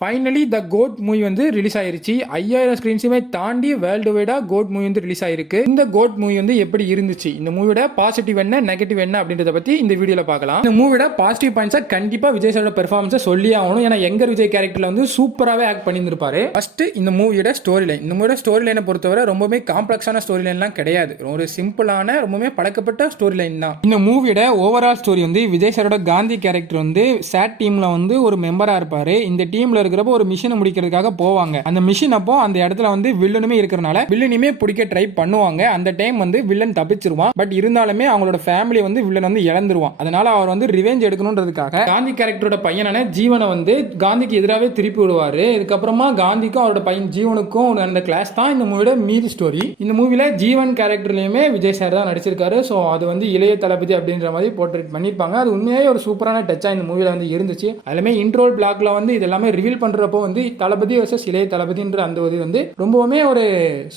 Finally த code movie வந்து release ஆயிருச்சு. 5000 ஸ்கிரீன்ஸுமே தாண்டி வேர்ல்டு வைடா கோட் மூவி வந்து ரிலீஸ் ஆயிருக்கு. இந்த கோட் மூவி வந்து எப்படி இருந்துச்சு, இந்த மூவியோட பாசிட்டிவ் என்ன நெகட்டிவ் என்ன அப்படின்றத பத்தி இந்த வீடியோல பார்க்கலாம். இந்த மூவியோட பாசிட்டிவ் பாயிண்ட்ஸை கண்டிப்பா விஜய் சாரோட பெர்ஃபார்மன்ஸை சொல்லி ஆகணும். ஏன்னா எங்கர் விஜய் கேரக்டர்ல வந்து சூப்பராகவே ஆக்ட் பண்ணியிருப்பாரு. ஃபர்ஸ்ட் இந்த மூவியோட ஸ்டோரி லைன். இந்த மூவியோட ஸ்டோரி லைனை பொறுத்தவரை ரொம்பவே காம்ப்ளெக்ஸான ஸ்டோரி லைன்லாம் கிடையாது. ஒரு சிம்பிளான ரொம்பவே பழக்கப்பட்ட ஸ்டோரி லைன் தான். இந்த மூவியோட ஓவரால் ஸ்டோரி வந்து விஜய் சாரோட காந்தி கேரக்டர் வந்து சாட் டீம்ல வந்து ஒரு மெம்பரா இருப்பாரு. இந்த டீம்ல இருக்கிறப்ப ஒரு மிஷனை முடிக்கிறதுக்காக போவாங்க. அந்த மிஷன் அப்போ அந்த இடத்துல வந்து வில்லனுமே இருக்கிறனால வில்லனுமே பிடிக்க ட்ரை பண்ணுவாங்க. அந்த டைம் வந்து வில்லன் தப்பிச்சிருவான். பட் இருந்தாலுமே அவங்களோட ஃபேமிலி வந்து வில்லன் வந்து இழந்துருவான். அதனால அவர் வந்து ரிவெஞ்ச் எடுக்கணும்ன்றதுக்காக காந்தி கேரக்டரோட பையனான ஜீவனை வந்து காந்திக்கு எதிராகவே திருப்பி விடுவாரு. இதுக்கப்புறமா காந்திக்கும் அவரோட பையன் ஜீவனுக்கும் அந்த கிளாஸ் தான் இந்த மூவியோட மீதி ஸ்டோரி. இந்த மூவில ஜீவன் கேரக்டர்லயுமே விஜய் சார் தான் நடிச்சிருக்காரு. ஸோ அது வந்து இளைய தளபதி அப்படின்ற மாதிரி போர்ட்ரேட் பண்ணியிருப்பாங்க. அது உண்மையாவே ஒரு சூப்பரான டச்சா இந்த மூவில வந்து இருந்துச்சு. அதுலமே இன்ட்ரோல் பிளாக்ல வந்து இது எல்லாமே ரிவீல் பண்றப்போ வந்து தளபதி வர்சஸ் இளைய தளபதின்ற அந்த ஒரு வந்து ரொம்பவுமே ஒரு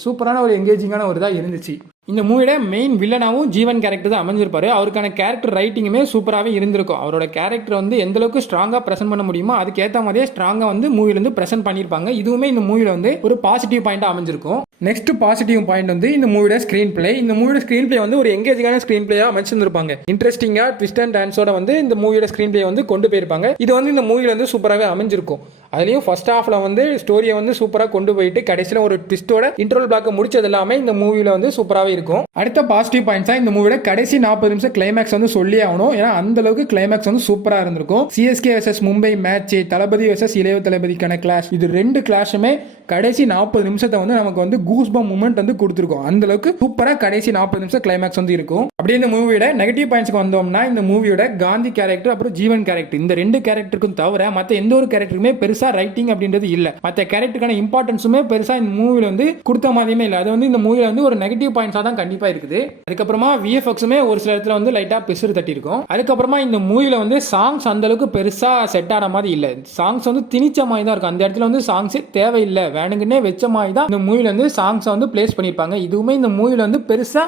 சூப்பரான ஒரு எங்கேஜிங்கான ஒரு இதாக இருந்துச்சு. இந்த மூவியோட மெயின் வில்லனாகவும் ஜீவன் கேரக்டர் தான் அமைஞ்சிருப்பாரு. அவருக்கான கேரக்டர் ரைட்டிங்குமே சூப்பராகவே இருந்திருக்கும். அவரோட கேரக்டர் வந்து எந்த அளவுக்கு ஸ்ட்ராங்காக ப்ரெசென்ட் பண்ண முடியுமோ அதுக்கேற்ற மாதிரியே ஸ்ட்ராங்காக வந்து மூவில வந்து ப்ரெசென்ட் பண்ணியிருப்பாங்க. இதுவுமே இந்த மூவில வந்து ஒரு பாசிட்டிவ் பாயிண்டாக அமைஞ்சிருக்கும். நெக்ஸ்ட் பாசிட்டிவ் பாயிண்ட் வந்து இந்த மூவியோட ஸ்கிரீன் பிளே. இந்த மூவியோட ஸ்கிரீன் பிளே வந்து ஒரு எங்கேஜிங்கான ஸ்கிரீன் பிளேயாக அமைச்சிருந்திருப்பாங்க. இன்ட்ரெஸ்டிங்காக ட்விஸ்ட் அண்ட் டான்ஸோட வந்து இந்த மூவியோட ஸ்கிரீன் பிளே வந்து கொண்டு போயிருப்பாங்க. இது வந்து இந்த மூவில வந்து சூப்பராகவே அமைஞ்சிருக்கும். அதுலேயும் ஃபர்ஸ்ட் ஹாஃப்ல வந்து ஸ்டோரியை வந்து சூப்பராக கொண்டு போயிட்டு கடைசியில் ஒரு ட்விஸ்டோட இன்ட்ரோல் பிளாக் முடிச்சது எல்லாமே இந்த மூவில வந்து சூப்பராகவே இருக்கும். அடுத்த பாசிட்டிவ் பாயிண்ட்ஸா இந்த மூவியோட கடைசி 40 நிமிஷம் கிளைமேக்ஸ் வந்து சொல்லி ஆகணும். ஏன்னா அந்த அளவுக்கு கிளைமேக்ஸ் வந்து சூப்பராக இருந்திருக்கும். சிஎஸ்கே வர்சஸ் மும்பை மேட்ச், தளபதி வர்சஸ் இளைய தளபதிக்கான கிளாஷ், இது ரெண்டு கிளாஷுமே கடைசி 40 நிமிஷத்தை வந்து நமக்கு வந்து கூஸ் பம்ப் மூமெண்ட் வந்து கொடுத்துருக்கும். அந்த அளவுக்கு சூப்பராக கடைசி 40 நிமிஷம் கிளைமேக்ஸ் வந்து இருக்கும். அப்படியே இந்த மூவியோட நெகட்டிவ் பாயிண்ட்ஸ்க்கு வந்தோம்னா இந்த மூவியோட காந்தி கேரக்டர் அப்புறம் ஜீவன் கேரக்டர் இந்த ரெண்டு கேரக்டருக்கும் தவிர மற்ற எந்த ஒரு கேரக்டருக்குமே பெருசா ரைட்டிங் அப்படின்றது இல்ல. மற்ற கேரக்டருக்கான இம்பார்ட்டன்ஸுமே பெருசா இந்த மூவில வந்து கொடுத்த மாதிரியுமே இல்லை. அது வந்து இந்த மூவில வந்து ஒரு நெகட்டிவ் பாயிண்ட்ஸா தான் கண்டிப்பா இருக்குது. அதுக்கப்புறமா விஎஃப்எக்ஸுமே ஒரு சில இடத்துல வந்து லைட்டா பிசுறு தட்டி இருக்கும். அதுக்கப்புறமா இந்த மூவில வந்து சாங்ஸ் அந்த அளவுக்கு பெருசா செட் ஆன மாதிரி இல்லை. சாங்ஸ் வந்து திணிச்ச மாதிரி தான் இருக்கும். அந்த இடத்துல வந்து சாங்ஸே தேவையில்லை, வேணுங்கன்னே வச்ச மாதிரி தான் இந்த மூவில வந்து சாங்ஸ் வந்து பிளேஸ் பண்ணிருப்பாங்க. இதுவுமே இந்த மூவில வந்து பெருசா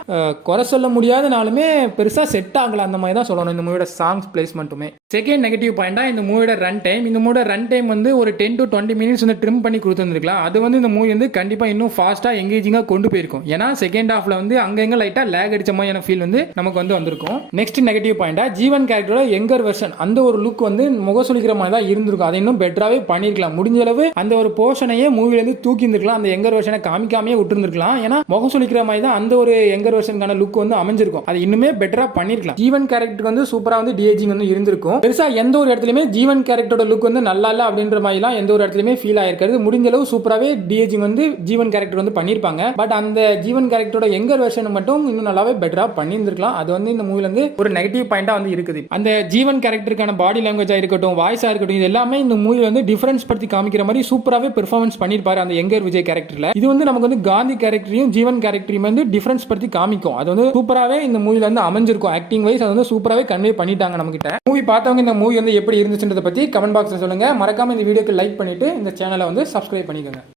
குறை சொல்ல முடியாதனாலுமே பெருசா செட் ஆகல அந்த மாதிரி தான் சொல்லணும் இந்த மூவியோட சாங்ஸ் பிளேஸ்மெண்ட்டுமே. செகண்ட் நெகட்டிவ் பாயிண்டா இந்த மூவியோட ரன் டைம். இந்த மூவியோட ரன் டைம் வந்து ஒரு 10 to 20 மினிட்ஸ் வந்து ட்ரிம் பண்ணி கொடுத்துருந்துருக்கலாம். அது வந்து இந்த மூவி வந்து கண்டிப்பா இன்னும் ஃபாஸ்டா எங்கேஜிங்கா கொண்டு போயிருக்கும். ஏன்னா செகண்ட் ஹாஃப்ல வந்து அங்கங்க லைட்டா லேக் அடிச்ச மாதிரியான ஃபீல் வந்து நமக்கு வந்து வந்திருக்கும். நெக்ஸ்ட் நெகட்டிவ் பாயிண்டா ஜீவன் கேரக்டரோட யங்கர் வெர்ஷன் அந்த ஒரு லுக் வந்து முகசுலிக்கிற மாதிரி தான் இருந்திருக்கும். அதை இன்னும் பெட்டராகவே பண்ணிருக்கலாம். முடிஞ்ச அளவு அந்த ஒரு போர்ஷனையே மூவில இருந்து தூக்கி இருந்திருக்கலாம். அந்த யங்கர் வெர்ஷனை காமிக்காமே விட்டுருந்துருக்கலாம். ஏன்னா முகசுலிக்கிற மாதிரி தான் அந்த ஒரு யங்கர் வெர்ஷனுக்கான லுக் வந்து அமைஞ்சிருக்கும். அது இன்னுமே பெட்டரா பண்ணிருக்கலாம். ஜீவன் கேரக்டர் வந்து சூப்பரா வந்து டிஏஜிங் வந்து இருந்திருக்கும். பெருசா எந்த ஒரு இடத்துலயுமே ஜீவன் கேரக்டரோட லுக் வந்து நல்லா இல்ல அப்படின்ற மாதிரிலாம் எந்த ஒரு இடத்துலயுமே ஃபீல் ஆயிருக்காது. முடிஞ்ச அளவு சூப்பராகவே டிஏஜிங் வந்து ஜீவன் கேரக்டர் வந்து பண்ணிருப்பாங்க. பட் அந்த ஜீவன் கேரக்டரோட யங்கர் வெர்ஷன் மட்டும் இன்னும் நல்லாவே பெட்டரா பண்ணியிருந்திருக்கலாம். அது வந்து இந்த மூவில வந்து ஒரு நெகட்டிவ் பாயிண்டா வந்து இருக்குது. அந்த ஜீவன் கேரக்டருக்கான பாடி லாங்குவேஜா இருக்கட்டும், வாய்ஸா இருக்கட்டும், இது எல்லாமே இந்த மூவில வந்து டிஃபரன்ஸ் படுத்தி காமிக்கிற மாதிரி சூப்பராகவே பெர்ஃபார்மன்ஸ் பண்ணிருப்பாரு அந்த யங்கர் விஜய் கேரக்டர்ல. இது வந்து நமக்கு வந்து காந்தி கேரக்டரையும் ஜீவன் கேரக்டரையும் வந்து டிஃபரன்ஸ் படுத்தி காமிக்கும். அது வந்து சூப்பராகவே இந்த மூவில வந்து அமைஞ்சிருக்கும். ஆக்டிங் வைஸ் அது வந்து சூப்பராகவே கன்வே பண்ணிட்டாங்க நம்ம கிட்ட. மூவி பார்த்தவங்க இந்த மூவி வந்து எப்படி இருந்துச்சுன்றத பத்தி கமெண்ட் பாக்ஸ்ல சொல்லுங்க. மறக்காம இந்த வீடியோக்கு லைக் பண்ணிட்டு இந்த சேனலை வந்து சப்ஸ்கிரைப் பண்ணிக்கோங்க.